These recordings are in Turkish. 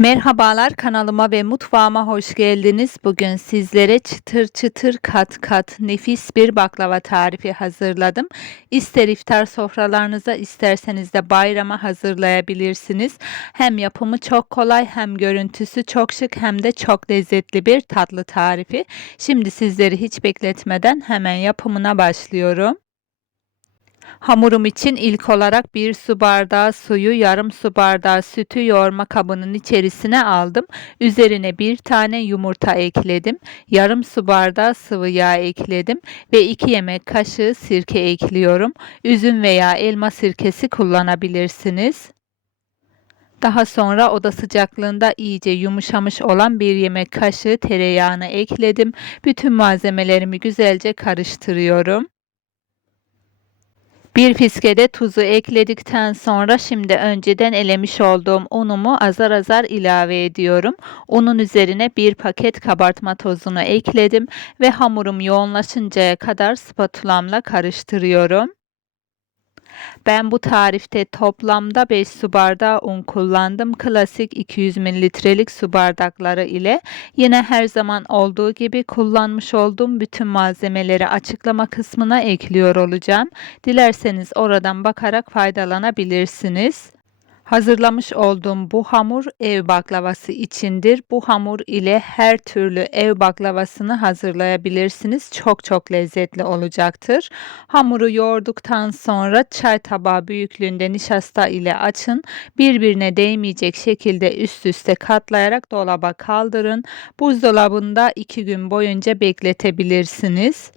Merhabalar kanalıma ve mutfağıma hoş geldiniz. Bugün sizlere çıtır çıtır kat kat nefis bir baklava tarifi hazırladım. İster iftar sofralarınıza isterseniz de bayrama hazırlayabilirsiniz. Hem yapımı çok kolay hem görüntüsü çok şık hem de çok lezzetli bir tatlı tarifi. Şimdi sizleri hiç bekletmeden hemen yapımına başlıyorum. Hamurum için ilk olarak bir su bardağı suyu, yarım su bardağı sütü yoğurma kabının içerisine aldım. Üzerine bir tane yumurta ekledim. Yarım su bardağı sıvı yağ ekledim ve 2 yemek kaşığı sirke ekliyorum. Üzüm veya elma sirkesi kullanabilirsiniz. Daha sonra oda sıcaklığında iyice yumuşamış olan bir yemek kaşığı tereyağını ekledim. Bütün malzemelerimi güzelce karıştırıyorum. Bir fiskede tuzu ekledikten sonra şimdi önceden elemiş olduğum unumu azar azar ilave ediyorum. Unun üzerine bir paket kabartma tozunu ekledim ve hamurum yoğunlaşıncaya kadar spatulamla karıştırıyorum. Ben bu tarifte toplamda 5 su bardağı un kullandım. Klasik 200 mililitrelik su bardakları ile yine her zaman olduğu gibi kullanmış olduğum bütün malzemeleri açıklama kısmına ekliyor olacağım. Dilerseniz oradan bakarak faydalanabilirsiniz. Hazırlamış olduğum bu hamur ev baklavası içindir. Bu hamur ile her türlü ev baklavasını hazırlayabilirsiniz. Çok çok lezzetli olacaktır. Hamuru yoğurduktan sonra çay tabağı büyüklüğünde nişasta ile açın. Birbirine değmeyecek şekilde üst üste katlayarak dolaba kaldırın. Buzdolabında 2 gün boyunca bekletebilirsiniz.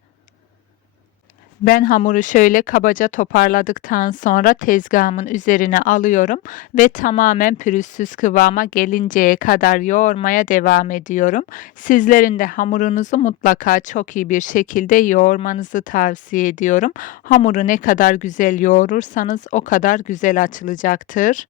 Ben hamuru şöyle kabaca toparladıktan sonra tezgahımın üzerine alıyorum ve tamamen pürüzsüz kıvama gelinceye kadar yoğurmaya devam ediyorum. Sizlerin de hamurunuzu mutlaka çok iyi bir şekilde yoğurmanızı tavsiye ediyorum. Hamuru ne kadar güzel yoğurursanız o kadar güzel açılacaktır.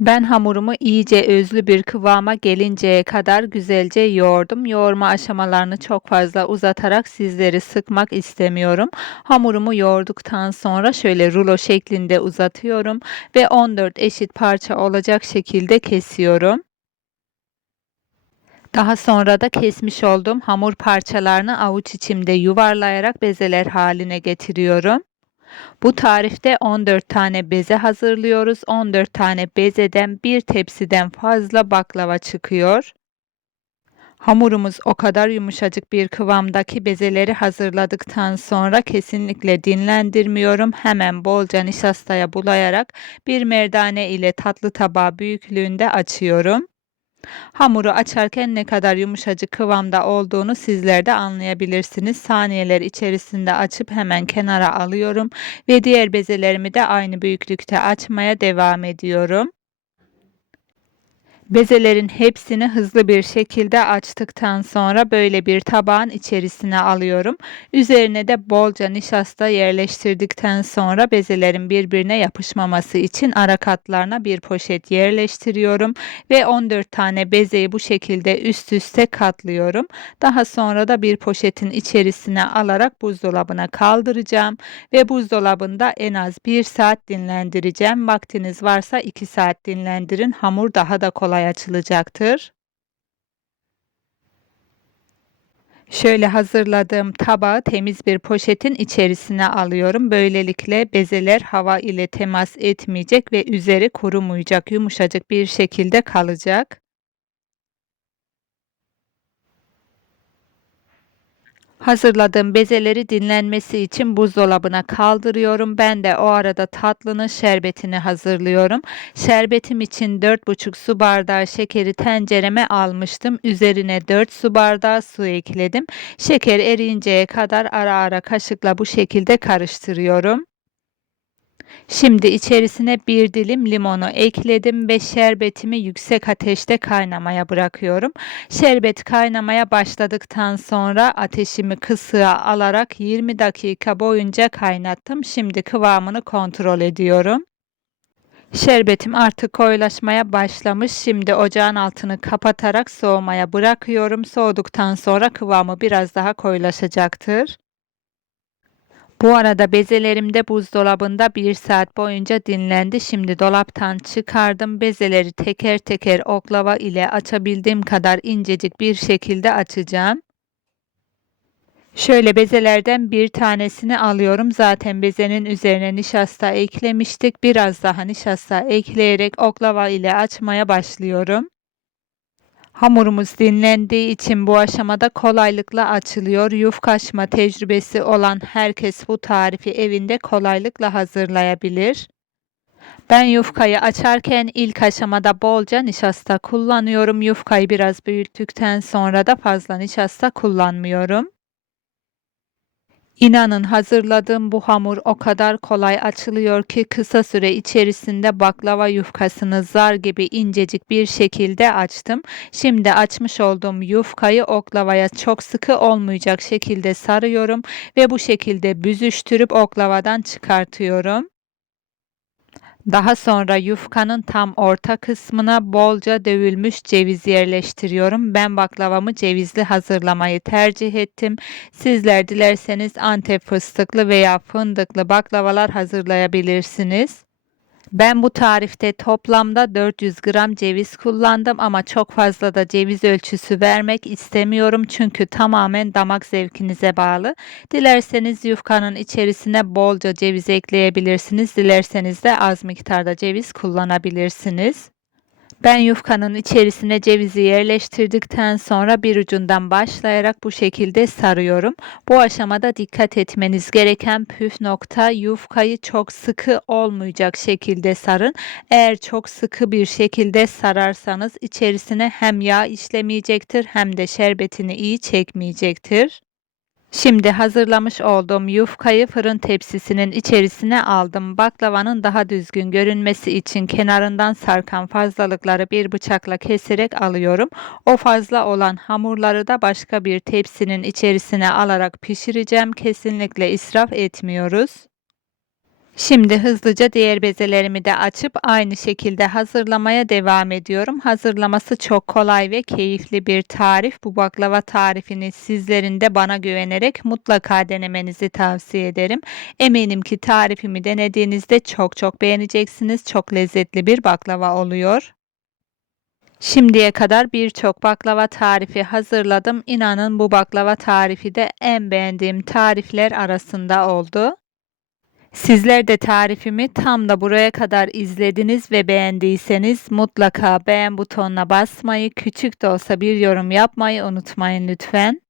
Ben hamurumu iyice özlü bir kıvama gelinceye kadar güzelce yoğurdum. Yoğurma aşamalarını çok fazla uzatarak sizleri sıkmak istemiyorum. Hamurumu yoğurduktan sonra şöyle rulo şeklinde uzatıyorum ve 14 eşit parça olacak şekilde kesiyorum. Daha sonra da kesmiş olduğum hamur parçalarını avuç içimde yuvarlayarak bezeler haline getiriyorum. Bu tarifte 14 tane beze hazırlıyoruz. 14 tane bezeden bir tepsiden fazla baklava çıkıyor. Hamurumuz o kadar yumuşacık bir kıvamdaki bezeleri hazırladıktan sonra kesinlikle dinlendirmiyorum. Hemen bolca nişastaya bulayarak bir merdane ile tatlı tabağı büyüklüğünde açıyorum. Hamuru açarken ne kadar yumuşacık kıvamda olduğunu sizler de anlayabilirsiniz. Saniyeler içerisinde açıp hemen kenara alıyorum ve diğer bezelerimi de aynı büyüklükte açmaya devam ediyorum. Bezelerin hepsini hızlı bir şekilde açtıktan sonra böyle bir tabağın içerisine alıyorum. Üzerine de bolca nişasta yerleştirdikten sonra bezelerin birbirine yapışmaması için ara katlarına bir poşet yerleştiriyorum ve 14 tane bezeyi bu şekilde üst üste katlıyorum. Daha sonra da bir poşetin içerisine alarak buzdolabına kaldıracağım ve buzdolabında en az 1 saat dinlendireceğim. Vaktiniz varsa 2 saat dinlendirin. Hamur daha da kolay kolay açılacaktır. Şöyle hazırladığım tabağı temiz bir poşetin içerisine alıyorum. Böylelikle bezeler hava ile temas etmeyecek ve üzeri kurumayacak, yumuşacık bir şekilde kalacak. Hazırladığım bezeleri dinlenmesi için buzdolabına kaldırıyorum. Ben de o arada tatlının şerbetini hazırlıyorum. Şerbetim için 4,5 su bardağı şekeri tencereme almıştım. Üzerine 4 su bardağı su ekledim. Şeker eriyinceye kadar ara ara kaşıkla bu şekilde karıştırıyorum. Şimdi içerisine bir dilim limonu ekledim ve şerbetimi yüksek ateşte kaynamaya bırakıyorum. Şerbet kaynamaya başladıktan sonra ateşimi kısığa alarak 20 dakika boyunca kaynattım. Şimdi kıvamını kontrol ediyorum. Şerbetim artık koyulaşmaya başlamış. Şimdi ocağın altını kapatarak soğumaya bırakıyorum. Soğuduktan sonra kıvamı biraz daha koyulaşacaktır. Bu arada bezelerim de buzdolabında 1 saat boyunca dinlendi. Şimdi dolaptan çıkardım. Bezeleri teker teker oklava ile açabildiğim kadar incecik bir şekilde açacağım. Şöyle bezelerden bir tanesini alıyorum. Zaten bezenin üzerine nişasta eklemiştik. Biraz daha nişasta ekleyerek oklava ile açmaya başlıyorum. Hamurumuz dinlendiği için bu aşamada kolaylıkla açılıyor. Yufka açma tecrübesi olan herkes bu tarifi evinde kolaylıkla hazırlayabilir. Ben yufkayı açarken ilk aşamada bolca nişasta kullanıyorum. Yufkayı biraz büyüttükten sonra da fazla nişasta kullanmıyorum. İnanın hazırladığım bu hamur o kadar kolay açılıyor ki kısa süre içerisinde baklava yufkasını zar gibi incecik bir şekilde açtım. Şimdi açmış olduğum yufkayı oklavaya çok sıkı olmayacak şekilde sarıyorum ve bu şekilde büzüştürüp oklavadan çıkartıyorum. Daha sonra yufkanın tam orta kısmına bolca dövülmüş ceviz yerleştiriyorum. Ben baklavamı cevizli hazırlamayı tercih ettim. Sizler dilerseniz Antep fıstıklı veya fındıklı baklavalar hazırlayabilirsiniz. Ben bu tarifte toplamda 400 gram ceviz kullandım ama çok fazla da ceviz ölçüsü vermek istemiyorum çünkü tamamen damak zevkinize bağlı. Dilerseniz yufkanın içerisine bolca ceviz ekleyebilirsiniz. Dilerseniz de az miktarda ceviz kullanabilirsiniz. Ben yufkanın içerisine cevizi yerleştirdikten sonra bir ucundan başlayarak bu şekilde sarıyorum. Bu aşamada dikkat etmeniz gereken püf nokta yufkayı çok sıkı olmayacak şekilde sarın. Eğer çok sıkı bir şekilde sararsanız içerisine hem yağ işlemeyecektir hem de şerbetini iyi çekmeyecektir. Şimdi hazırlamış olduğum yufkayı fırın tepsisinin içerisine aldım. Baklavanın daha düzgün görünmesi için kenarından sarkan fazlalıkları bir bıçakla keserek alıyorum. O fazla olan hamurları da başka bir tepsinin içerisine alarak pişireceğim. Kesinlikle israf etmiyoruz. Şimdi hızlıca diğer bezelerimi de açıp aynı şekilde hazırlamaya devam ediyorum. Hazırlaması çok kolay ve keyifli bir tarif. Bu baklava tarifini sizlerin de bana güvenerek mutlaka denemenizi tavsiye ederim. Eminim ki tarifimi denediğinizde çok çok beğeneceksiniz. Çok lezzetli bir baklava oluyor. Şimdiye kadar birçok baklava tarifi hazırladım. İnanın bu baklava tarifi de en beğendiğim tarifler arasında oldu. Sizler de tarifimi tam da buraya kadar izlediniz ve beğendiyseniz mutlaka beğen butonuna basmayı, küçük de olsa bir yorum yapmayı unutmayın lütfen.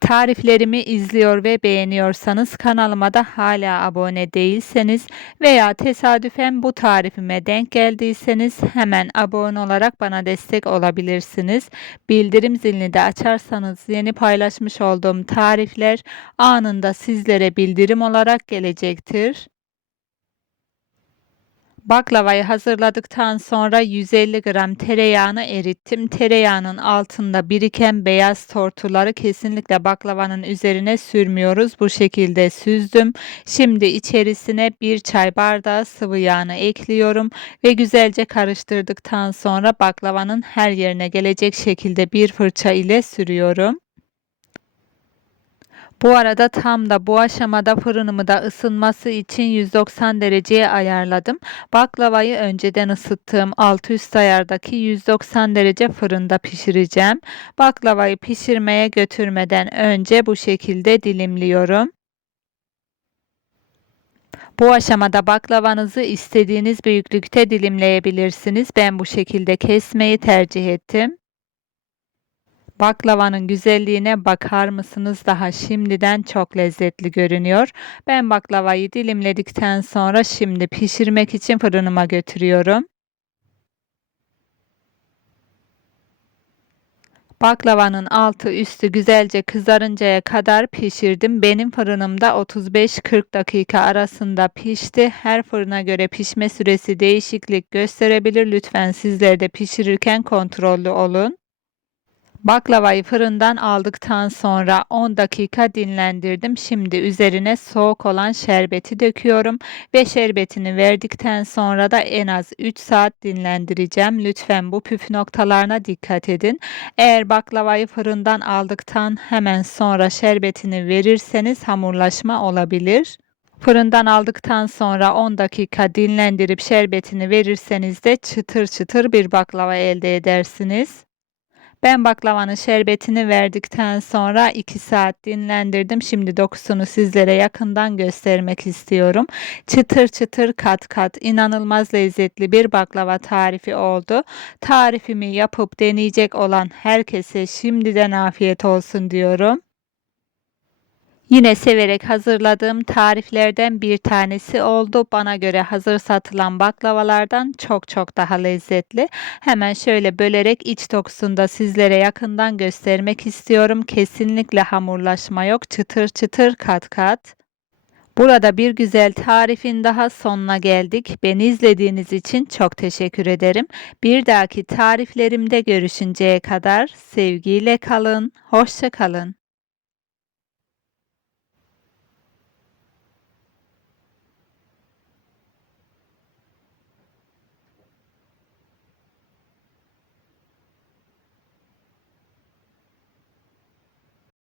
Tariflerimi izliyor ve beğeniyorsanız kanalıma da hala abone değilseniz veya tesadüfen bu tarifime denk geldiyseniz hemen abone olarak bana destek olabilirsiniz. Bildirim zilini de açarsanız yeni paylaşmış olduğum tarifler anında sizlere bildirim olarak gelecektir. Baklavayı hazırladıktan sonra 150 gram tereyağını erittim. Tereyağının altında biriken beyaz tortuları kesinlikle baklavanın üzerine sürmüyoruz. Bu şekilde süzdüm. Şimdi içerisine bir çay bardağı sıvı yağını ekliyorum ve güzelce karıştırdıktan sonra baklavanın her yerine gelecek şekilde bir fırça ile sürüyorum. Bu arada tam da bu aşamada fırınımı da ısınması için 190 dereceye ayarladım. Baklavayı önceden ısıttığım alt üst ayardaki 190 derece fırında pişireceğim. Baklavayı pişirmeye götürmeden önce bu şekilde dilimliyorum. Bu aşamada baklavanızı istediğiniz büyüklükte dilimleyebilirsiniz. Ben bu şekilde kesmeyi tercih ettim. Baklavanın güzelliğine bakar mısınız? Daha şimdiden çok lezzetli görünüyor. Ben baklavayı dilimledikten sonra şimdi pişirmek için fırınıma götürüyorum. Baklavanın altı üstü güzelce kızarıncaya kadar pişirdim. Benim fırınımda 35-40 dakika arasında pişti. Her fırına göre pişme süresi değişiklik gösterebilir. Lütfen sizler de pişirirken kontrollü olun. Baklavayı fırından aldıktan sonra 10 dakika dinlendirdim. Şimdi üzerine soğuk olan şerbeti döküyorum ve şerbetini verdikten sonra da en az 3 saat dinlendireceğim. Lütfen bu püf noktalarına dikkat edin. Eğer baklavayı fırından aldıktan hemen sonra şerbetini verirseniz hamurlaşma olabilir. Fırından aldıktan sonra 10 dakika dinlendirip şerbetini verirseniz de çıtır çıtır bir baklava elde edersiniz. Ben baklavanın şerbetini verdikten sonra 2 saat dinlendirdim. Şimdi dokusunu sizlere yakından göstermek istiyorum. Çıtır çıtır kat kat inanılmaz lezzetli bir baklava tarifi oldu. Tarifimi yapıp deneyecek olan herkese şimdiden afiyet olsun diyorum. Yine severek hazırladığım tariflerden bir tanesi oldu. Bana göre hazır satılan baklavalardan çok çok daha lezzetli. Hemen şöyle bölerek iç dokusunu da sizlere yakından göstermek istiyorum. Kesinlikle hamurlaşma yok. Çıtır çıtır kat kat. Burada bir güzel tarifin daha sonuna geldik. Beni izlediğiniz için çok teşekkür ederim. Bir dahaki tariflerimde görüşünceye kadar sevgiyle kalın, hoşça kalın.